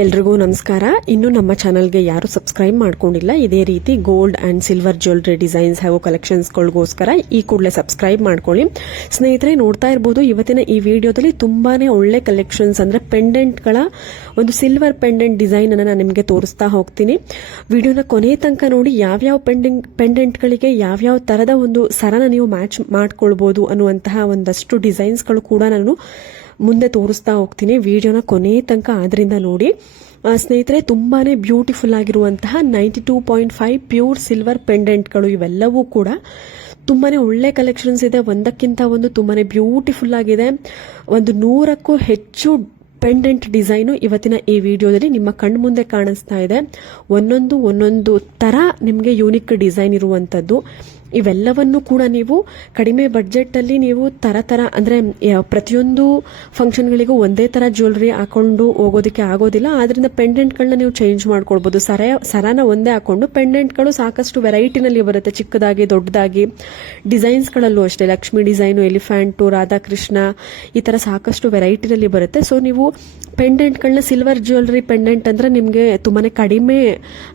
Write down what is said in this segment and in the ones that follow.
ಎಲ್ರಿಗೂ ನಮಸ್ಕಾರ. ಇನ್ನು ನಮ್ಮ ಚಾನಲ್ಗೆ ಯಾರು ಸಬ್ಸ್ಕ್ರೈಬ್ ಮಾಡ್ಕೊಂಡಿಲ್ಲ, ಇದೇ ರೀತಿ gold and silver jewellery designs ಹಾಗೂ ಕಲೆಕ್ಷನ್ಸ್ಗಳಿಗೋಸ್ಕರ ಈ ಕೂಡಲೇ ಸಬ್ಸ್ಕ್ರೈಬ್ ಮಾಡ್ಕೊಳ್ಳಿ. ಸ್ನೇಹಿತರೆ, ನೋಡ್ತಾ ಇರಬಹುದು ಇವತ್ತಿನ ಈ ವಿಡಿಯೋದಲ್ಲಿ ತುಂಬಾನೇ ಒಳ್ಳೆ ಕಲೆಕ್ಷನ್ಸ್ ಅಂದ್ರೆ ಪೆಂಡೆಂಟ್ಗಳ ಒಂದು ಸಿಲ್ವರ್ ಪೆಂಡೆಂಟ್ ಡಿಸೈನ್ ಅನ್ನು ನಾನು ನಿಮಗೆ ತೋರಿಸ್ತಾ ಹೋಗ್ತೀನಿ. ವಿಡಿಯೋನ ಕೊನೆ ತನಕ ನೋಡಿ ಯಾವ್ಯಾವ ಪೆಂಡೆಂಟ್ಗಳಿಗೆ ಯಾವ್ಯಾವ ತರದ ಒಂದು ಸರನ ನೀವು ಮ್ಯಾಚ್ ಮಾಡ್ಕೊಳ್ಬಹುದು ಅನ್ನುವಂತಹ ಒಂದಷ್ಟು ಡಿಸೈನ್ಸ್ಗಳು ಕೂಡ ನಾನು ಮುಂದೆ ತೋರಿಸ್ತಾ ಹೋಗ್ತೀನಿ. ವಿಡಿಯೋನ ಕೊನೆ ತನಕ ಆದ್ರಿಂದ ನೋಡಿ. ಸ್ನೇಹಿತರೆ, ತುಂಬಾನೇ ಬ್ಯೂಟಿಫುಲ್ ಆಗಿರುವಂತಹ 92.5 ಪ್ಯೂರ್ ಸಿಲ್ವರ್ ಪೆಂಡೆಂಟ್ಗಳು ಇವೆಲ್ಲವೂ ಕೂಡ ತುಂಬಾನೇ ಒಳ್ಳೆ ಕಲೆಕ್ಷನ್ಸ್ ಇದೆ. ಒಂದಕ್ಕಿಂತ ಒಂದು ತುಂಬಾನೇ ಬ್ಯೂಟಿಫುಲ್ ಆಗಿದೆ. ಒಂದು 100ಕ್ಕೂ ಹೆಚ್ಚು ಪೆಂಡೆಂಟ್ ಡಿಸೈನು ಇವತ್ತಿನ ಈ ವಿಡಿಯೋದಲ್ಲಿ ನಿಮ್ಮ ಕಣ್ಣು ಮುಂದೆ ಕಾಣಿಸ್ತಾ ಇದೆ. ಒಂದೊಂದು ತರ ನಿಮಗೆ ಯೂನಿಕ್ ಡಿಸೈನ್ ಇರುವಂತದ್ದು. ಇವೆಲ್ಲವನ್ನು ಕೂಡ ನೀವು ಕಡಿಮೆ ಬಡ್ಜೆಟ್ ಅಲ್ಲಿ ನೀವು ತರ ಅಂದ್ರೆ ಪ್ರತಿಯೊಂದು ಫಂಕ್ಷನ್ಗಳಿಗೂ ಒಂದೇ ತರ ಜ್ಯುವೆಲರಿ ಹಾಕೊಂಡು ಹೋಗೋದಕ್ಕೆ ಆಗೋದಿಲ್ಲ. ಆದ್ರಿಂದ ಪೆಂಡೆಂಟ್ಗಳನ್ನ ನೀವು ಚೇಂಜ್ ಮಾಡ್ಕೊಳ್ಬಹುದು. ಸರಾನ ಒಂದೇ ಹಾಕೊಂಡು ಪೆಂಡೆಂಟ್ಗಳು ಸಾಕಷ್ಟು ವೆರೈಟಿನಲ್ಲಿ ಬರುತ್ತೆ, ಚಿಕ್ಕದಾಗಿ ದೊಡ್ಡದಾಗಿ. ಡಿಸೈನ್ಸ್ಗಳಲ್ಲೂ ಅಷ್ಟೇ, ಲಕ್ಷ್ಮಿ ಡಿಸೈನು, ಎಲಿಫೆಂಟು, ರಾಧಾಕೃಷ್ಣ, ಈ ತರ ಸಾಕಷ್ಟು ವೆರೈಟಿನಲ್ಲಿ ಬರುತ್ತೆ. ಸೊ ನೀವು ಪೆಂಡೆಂಟ್ಗಳನ್ನ ಸಿಲ್ವರ್ ಜ್ಯುವೆಲರಿ ಪೆಂಡೆಂಟ್ ಅಂದ್ರೆ ನಿಮಗೆ ತುಂಬಾನೇ ಕಡಿಮೆ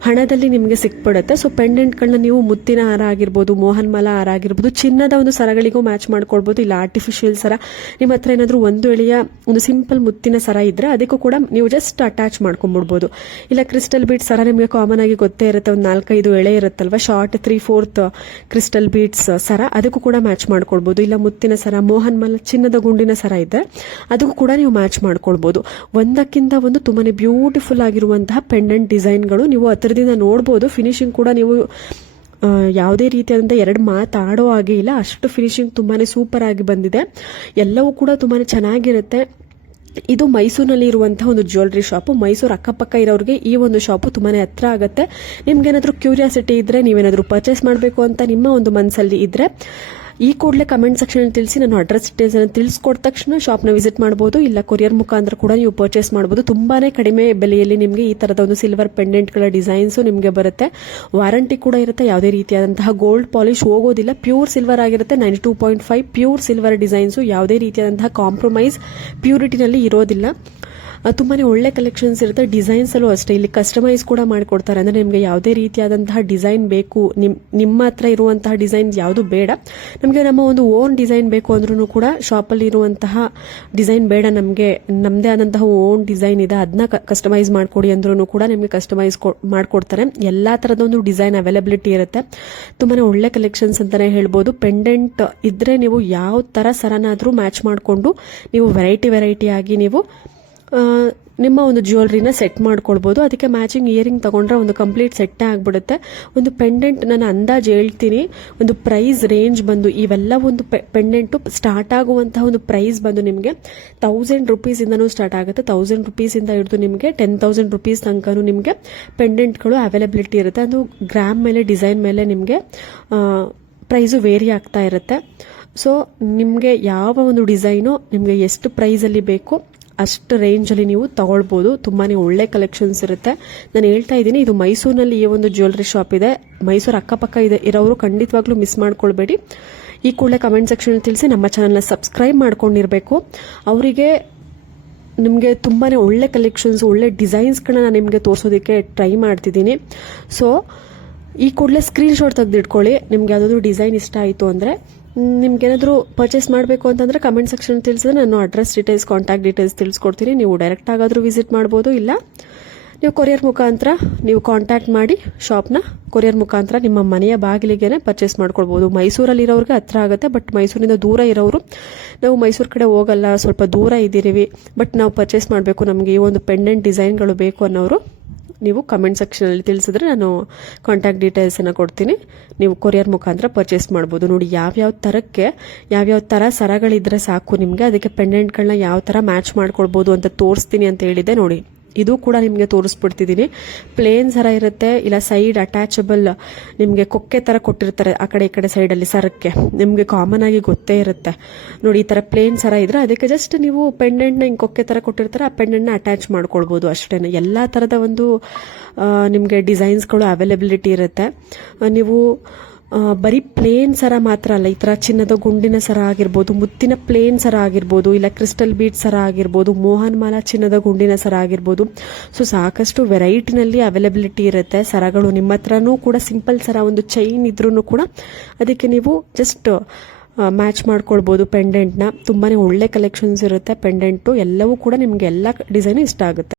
ಹಣದಲ್ಲಿ ನಿಮಗೆ ಸಿಕ್ಬಿಡುತ್ತೆ. ಸೊ ಪೆಂಡೆಂಟ್ಗಳನ್ನ ನೀವು ಮುತ್ತಿನ ಹಾರ ಆಗಿರ್ಬೋದು, ಮೋಹನ್ ಮಾಲಾ ಹಾರ ಆಗಿರ್ಬೋದು, ಚಿನ್ನದ ಒಂದು ಸರಗಳಿಗೂ ಮ್ಯಾಚ್ ಮಾಡ್ಕೊಳ್ಬಹುದು. ಇಲ್ಲ ಆರ್ಟಿಫಿಷಿಯಲ್ ಸರ, ನಿಮ್ಮ ಹತ್ರ ಏನಾದ್ರೂ ಒಂದು ಎಳೆಯ ಒಂದು ಸಿಂಪಲ್ ಮುತ್ತಿನ ಸರ ಇದ್ರೆ ಅದಕ್ಕೂ ಕೂಡ ನೀವು ಜಸ್ಟ್ ಅಟ್ಯಾಚ್ ಮಾಡ್ಕೊಂಡ್ಬಿಡ್ಬೋದು. ಇಲ್ಲ ಕ್ರಿಸ್ಟಲ್ ಬೀಡ್ಸ್ ಸರ ನಿಮಗೆ ಕಾಮನ್ ಆಗಿ ಗೊತ್ತೇ ಇರುತ್ತೆ, ಒಂದು 4-5 ಎಳೆ ಇರುತ್ತಲ್ವಾ, ಶಾರ್ಟ್ 3/4 ಕ್ರಿಸ್ಟಲ್ ಬೀಡ್ಸ್ ಸರ, ಅದಕ್ಕೂ ಕೂಡ ಮ್ಯಾಚ್ ಮಾಡ್ಕೊಳ್ಬಹುದು. ಇಲ್ಲ ಮುತ್ತಿನ ಸರ, ಮೋಹನ್ ಮಾಲಾ ಚಿನ್ನದ ಗುಂಡಿನ ಸರ ಇದೆ, ಅದಕ್ಕೂ ಕೂಡ ನೀವು ಮ್ಯಾಚ್ ಮಾಡ್ಕೊಳ್ಬಹುದು. ಒಂದಕ್ಕಿಂತ ಒಂದು ತುಂಬಾನೇ ಬ್ಯೂಟಿಫುಲ್ ಆಗಿರುವಂತಹ ಪೆಂಡೆಂಟ್ ಡಿಸೈನ್ಗಳು ನೀವು ಹತ್ರದಿಂದ ನೋಡಬಹುದು. ಫಿನಿಶಿಂಗ್ ಕೂಡ ನೀವು ಯಾವುದೇ ರೀತಿಯಾದಂಥ ಎರಡು ಮಾತಾಡೋ ಹಾಗೆ ಇಲ್ಲ, ಅಷ್ಟು ಫಿನಿಶಿಂಗ್ ತುಂಬಾನೇ ಸೂಪರ್ ಆಗಿ ಬಂದಿದೆ. ಎಲ್ಲವೂ ಕೂಡ ತುಂಬಾನೇ ಚೆನ್ನಾಗಿರುತ್ತೆ. ಇದು ಮೈಸೂರಿನಲ್ಲಿ ಇರುವಂತಹ ಒಂದು ಜ್ಯುವೆಲರಿ ಶಾಪು. ಮೈಸೂರು ಅಕ್ಕಪಕ್ಕ ಇರೋರಿಗೆ ಈ ಒಂದು ಶಾಪು ತುಂಬಾನೇ ಹತ್ರ ಆಗುತ್ತೆ. ನಿಮ್ಗೇನಾದ್ರೂ ಕ್ಯೂರಿಯಾಸಿಟಿ ಇದ್ರೆ, ನೀವೇನಾದ್ರೂ ಪರ್ಚೇಸ್ ಮಾಡಬೇಕು ಅಂತ ನಿಮ್ಮ ಒಂದು ಮನಸ್ಸಲ್ಲಿ ಇದ್ರೆ ಈ ಕೂಡಲೇ ಕಮೆಂಟ್ ಸೆಕ್ಷನ್ ತಿಳಿಸಿ. ನಾನು ಅಡ್ರೆಸ್ ಡೀಟೇಲ್ಸ್ ಅನ್ನು ತಿಳಿಸ್ಕೊಟ್ಟ ತಕ್ಷಣ ಶಾಪ್ನ ವಿಸಿಟ್ ಮಾಡಬಹುದು. ಇಲ್ಲ ಕೊರಿಯರ್ ಮುಖಾಂತರ ಕೂಡ ನೀವು ಪರ್ಚೇಸ್ ಮಾಡಬಹುದು. ತುಂಬಾನೇ ಕಡಿಮೆ ಬೆಲೆಯಲ್ಲಿ ನಿಮಗೆ ಈ ತರದ ಒಂದು ಸಿಲ್ವರ್ ಪೆಂಡೆಂಟ್ಗಳ ಡಿಸೈನ್ಸ್ ನಿಮಗೆ ಬರುತ್ತೆ. ವಾರಂಟಿ ಕೂಡ ಇರುತ್ತೆ. ಯಾವುದೇ ರೀತಿಯಾದಂತಹ ಗೋಲ್ಡ್ ಪಾಲಿಶ್ ಹೋಗೋದಿಲ್ಲ. ಪ್ಯೂರ್ ಸಿಲ್ವರ್ ಆಗಿರುತ್ತೆ. 92.5 ಪ್ಯೂರ್ ಸಿಲ್ವರ್ ಡಿಸೈನ್ಸ್. ಯಾವುದೇ ರೀತಿಯಾದಂತಹ ಕಾಂಪ್ರಮೈಸ್ ಪ್ಯೂರಿಟಿನಲ್ಲಿ ಇರೋದಿಲ್ಲ. ತುಂಬಾನೇ ಒಳ್ಳೆ ಕಲೆಕ್ಷನ್ಸ್ ಇರುತ್ತೆ. ಡಿಸೈನ್ಸ್ ಅಲ್ಲೂ ಅಷ್ಟೇ, ಇಲ್ಲಿ ಕಸ್ಟಮೈಸ್ ಕೂಡ ಮಾಡಿಕೊಡ್ತಾರೆ. ಅಂದ್ರೆ ನಿಮಗೆ ಯಾವುದೇ ರೀತಿಯಾದಂತಹ ಡಿಸೈನ್ ಬೇಕು, ನಿಮ್ಮ ಹತ್ರ ಇರುವಂತಹ ಡಿಸೈನ್ ಯಾವುದು ಬೇಡ, ನಮಗೆ ನಮ್ಮ ಒಂದು ಓನ್ ಡಿಸೈನ್ ಬೇಕು ಅಂದ್ರೂ ಕೂಡ ಶಾಪಲ್ಲಿ ಇರುವಂತಹ ಡಿಸೈನ್ ಬೇಡ, ನಮಗೆ ನಮ್ಮದೇ ಆದಂತಹ ಓನ್ ಡಿಸೈನ್ ಇದೆ, ಅದನ್ನ ಕಸ್ಟಮೈಸ್ ಮಾಡ್ಕೊಡಿ ಅಂದ್ರೂ ಕೂಡ ನಿಮಗೆ ಕಸ್ಟಮೈಸ್ ಮಾಡ್ಕೊಡ್ತಾರೆ. ಎಲ್ಲಾ ತರದ ಒಂದು ಡಿಸೈನ್ ಅವೈಲಬಿಲಿಟಿ ಇರುತ್ತೆ. ತುಂಬಾನೇ ಒಳ್ಳೆ ಕಲೆಕ್ಷನ್ಸ್ ಅಂತಾನೆ ಹೇಳ್ಬೋದು. ಪೆಂಡೆಂಟ್ ಇದ್ರೆ ನೀವು ಯಾವ ತರ ಸರನಾದ್ರೂ ಮ್ಯಾಚ್ ಮಾಡಿಕೊಂಡು ನೀವು ವೆರೈಟಿ ಆಗಿ ನೀವು ನಿಮ್ಮ ಒಂದು ಜ್ಯುವೆಲರಿನ ಸೆಟ್ ಮಾಡ್ಕೊಳ್ಬಹುದು. ಅದಕ್ಕೆ ಮ್ಯಾಚಿಂಗ್ ಇಯರಿಂಗ್ ತಗೊಂಡ್ರೆ ಒಂದು ಕಂಪ್ಲೀಟ್ ಸೆಟ್ ಆಗ್ಬಿಡುತ್ತೆ. ಒಂದು ಪೆಂಡೆಂಟ್ ನಾನು ಅಂದಾಜು ಹೇಳ್ತೀನಿ, ಒಂದು ಪ್ರೈಸ್ ರೇಂಜ್ ಬಂದು ಇವೆಲ್ಲ ಒಂದು ಪೆಂಡೆಂಟ್ ಸ್ಟಾರ್ಟ್ ಆಗುವಂತಹ ಒಂದು ಪ್ರೈಸ್ ಬಂದು ನಿಮಗೆ 1000 ರೂಪೀಸ್ ಇಂದನೂ ಸ್ಟಾರ್ಟ್ ಆಗುತ್ತೆ. 1000 ರೂಪೀಸ್ ಇಂದ ಹಿಡಿದು ನಿಮಗೆ 10,000 ರೂಪೀಸ್ ತನಕನೂ ನಿಮಗೆ ಪೆಂಡೆಂಟ್ಗಳು ಅವೈಲಬಿಲಿಟಿ ಇರುತ್ತೆ. ಅದು ಗ್ರಾಮ್ ಮೇಲೆ, ಡಿಸೈನ್ ಮೇಲೆ ನಿಮಗೆ ಪ್ರೈಸು ವೇರಿ ಆಗ್ತಾ ಇರುತ್ತೆ. ಸೊ ನಿಮಗೆ ಯಾವ ಒಂದು ಡಿಸೈನು ನಿಮಗೆ ಎಷ್ಟು ಪ್ರೈಸಲ್ಲಿ ಬೇಕು ಅಷ್ಟು ರೇಂಜಲ್ಲಿ ನೀವು ತಗೊಳ್ಬೋದು. ತುಂಬಾನೇ ಒಳ್ಳೆ ಕಲೆಕ್ಷನ್ಸ್ ಇರುತ್ತೆ. ನಾನು ಹೇಳ್ತಾ ಇದ್ದೀನಿ, ಇದು ಮೈಸೂರಿನಲ್ಲಿ ಈ ಒಂದು ಜ್ಯುವೆಲರಿ ಶಾಪ್ ಇದೆ. ಮೈಸೂರು ಅಕ್ಕಪಕ್ಕ ಇರೋರು ಖಂಡಿತವಾಗ್ಲೂ ಮಿಸ್ ಮಾಡ್ಕೊಳ್ಬೇಡಿ. ಈ ಕೂಡಲೇ ಕಮೆಂಟ್ ಸೆಕ್ಷನ್ ತಿಳಿಸಿ. ನಮ್ಮ ಚಾನಲ್ನ ಸಬ್ಸ್ಕ್ರೈಬ್ ಮಾಡ್ಕೊಂಡಿರಬೇಕು. ಅವರಿಗೆ ನಿಮಗೆ ತುಂಬಾನೇ ಒಳ್ಳೆ ಕಲೆಕ್ಷನ್ಸ್, ಒಳ್ಳೆ ಡಿಸೈನ್ಸ್ಗಳನ್ನ ನಿಮಗೆ ತೋರಿಸೋದಕ್ಕೆ ಟ್ರೈ ಮಾಡ್ತಿದ್ದೀನಿ. ಸೊ ಈ ಕೂಡಲೇ ಸ್ಕ್ರೀನ್ ಶಾಟ್ ತೆಗೆದಿಟ್ಕೊಳ್ಳಿ. ನಿಮ್ಗೆ ಯಾವುದಾದ್ರೂ ಡಿಸೈನ್ ಇಷ್ಟ ಆಯಿತು ಅಂದರೆ, ನಿಮ್ಗೇನಾದರೂ ಪರ್ಚೇಸ್ ಮಾಡಬೇಕು ಅಂತಂದರೆ ಕಮೆಂಟ್ ಸೆಕ್ಷನ್ ತಿಳಿಸಿದ್ರೆ ನಾನು ಅಡ್ರೆಸ್ ಡೀಟೇಲ್ಸ್, ಕಾಂಟ್ಯಾಕ್ಟ್ ಡೀಟೇಲ್ಸ್ ತಿಳಿಸ್ಕೊಡ್ತೀನಿ. ನೀವು ಡೈರೆಕ್ಟ್ ಆಗಾದರೂ ವಿಸಿಟ್ ಮಾಡ್ಬೋದು. ಇಲ್ಲ ನೀವು ಕೊರಿಯರ್ ಮುಖಾಂತರ ನೀವು ಕಾಂಟ್ಯಾಕ್ಟ್ ಮಾಡಿ ಶಾಪ್ನ ಕೊರಿಯರ್ ಮುಖಾಂತರ ನಿಮ್ಮ ಮನೆಯ ಬಾಗಿಲಿಗೆ ಪರ್ಚೇಸ್ ಮಾಡ್ಕೊಳ್ಬೋದು. ಮೈಸೂರಲ್ಲಿ ಇರೋರಿಗೆ ಹತ್ರ ಆಗುತ್ತೆ, ಬಟ್ ಮೈಸೂರಿನಿಂದ ದೂರ ಇರೋರು, ನಾವು ಮೈಸೂರು ಕಡೆ ಹೋಗಲ್ಲ, ಸ್ವಲ್ಪ ದೂರ ಇದ್ದೀವಿ, ಬಟ್ ನಾವು ಪರ್ಚೇಸ್ ಮಾಡಬೇಕು, ನಮಗೆ ಈ ಒಂದು ಪೆಂಡೆಂಟ್ ಡಿಸೈನ್ಗಳು ಬೇಕು ಅನ್ನೋರು ನೀವು ಕಮೆಂಟ್ ಸೆಕ್ಷನಲ್ಲಿ ತಿಳಿಸಿದ್ರೆ ನಾನು ಕಾಂಟ್ಯಾಕ್ಟ್ ಡೀಟೇಲ್ಸನ್ನು ಕೊಡ್ತೀನಿ. ನೀವು ಕೊರಿಯರ್ ಮುಖಾಂತರ ಪರ್ಚೇಸ್ ಮಾಡ್ಬೋದು. ನೋಡಿ ಯಾವ್ಯಾವ ಥರಕ್ಕೆ ಯಾವ್ಯಾವ ಥರ ಸರಗಳಿದ್ರೆ ಸಾಕು ನಿಮಗೆ, ಅದಕ್ಕೆ ಪೆಂಡೆಂಟ್ಗಳನ್ನ ಯಾವ ಥರ ಮ್ಯಾಚ್ ಮಾಡ್ಕೊಳ್ಬೋದು ಅಂತ ತೋರಿಸ್ತೀನಿ ಅಂತ ಹೇಳಿದೆ. ನೋಡಿ ಇದು ಕೂಡ ನಿಮಗೆ ತೋರಿಸ್ಬಿಡ್ತಿದ್ದೀನಿ. ಪ್ಲೇನ್ ಸರ ಇರುತ್ತೆ, ಇಲ್ಲ ಸೈಡ್ ಅಟ್ಯಾಚಬಲ್ ನಿಮಗೆ ಕೊಕ್ಕೆ ತರ ಕೊಟ್ಟಿರ್ತಾರೆ ಆ ಕಡೆ ಈ ಕಡೆ ಸೈಡಲ್ಲಿ ಸರಕ್ಕೆ, ನಿಮಗೆ ಕಾಮನ್ ಆಗಿ ಗೊತ್ತೇ ಇರುತ್ತೆ. ನೋಡಿ ಈ ತರ ಪ್ಲೇನ್ ಸರ ಇದ್ರೆ ಅದಕ್ಕೆ ಜಸ್ಟ್ ನೀವು ಪೆಂಡೆಂಟ್ನ ಹಿಂಗೆ ಕೊಕ್ಕೆ ತರ ಕೊಟ್ಟಿರ್ತಾರೆ, ಆ ಪೆಂಡೆಂಟ್ನ ಅಟ್ಯಾಚ್ ಮಾಡ್ಕೊಳ್ಬೋದು ಅಷ್ಟೇನೆ. ಎಲ್ಲಾ ತರದ ಒಂದು ನಿಮಗೆ ಡಿಸೈನ್ಸ್ಗಳು ಅವೈಲಬಿಲಿಟಿ ಇರುತ್ತೆ. ನೀವು ಬರೀ ಪ್ಲೇನ್ ಸರ ಮಾತ್ರ ಅಲ್ಲ, ಈ ಥರ ಚಿನ್ನದ ಗುಂಡಿನ ಸರ ಆಗಿರ್ಬೋದು, ಮುತ್ತಿನ ಪ್ಲೇನ್ ಸರ ಆಗಿರ್ಬೋದು, ಇಲ್ಲ ಕ್ರಿಸ್ಟಲ್ ಬೀಡ್ ಸರ ಆಗಿರ್ಬೋದು, ಮೋಹನ್ ಮಾಲಾ ಚಿನ್ನದ ಗುಂಡಿನ ಸರ ಆಗಿರ್ಬೋದು. ಸೊ ಸಾಕಷ್ಟು ವೆರೈಟಿನಲ್ಲಿ ಅವೈಲಬಿಲಿಟಿ ಇರುತ್ತೆ ಸರಗಳು. ನಿಮ್ಮ ಹತ್ರನೂ ಕೂಡ ಸಿಂಪಲ್ ಸರ ಒಂದು ಚೈನ್ ಇದ್ರೂ ಕೂಡ ಅದಕ್ಕೆ ನೀವು ಜಸ್ಟ್ ಮ್ಯಾಚ್ ಮಾಡ್ಕೊಳ್ಬೋದು ಪೆಂಡೆಂಟ್ನ. ತುಂಬಾ ಒಳ್ಳೆ ಕಲೆಕ್ಷನ್ಸ್ ಇರುತ್ತೆ ಪೆಂಡೆಂಟು. ಎಲ್ಲವೂ ಕೂಡ ನಿಮಗೆ ಎಲ್ಲ ಡಿಸೈನು ಇಷ್ಟ ಆಗುತ್ತೆ.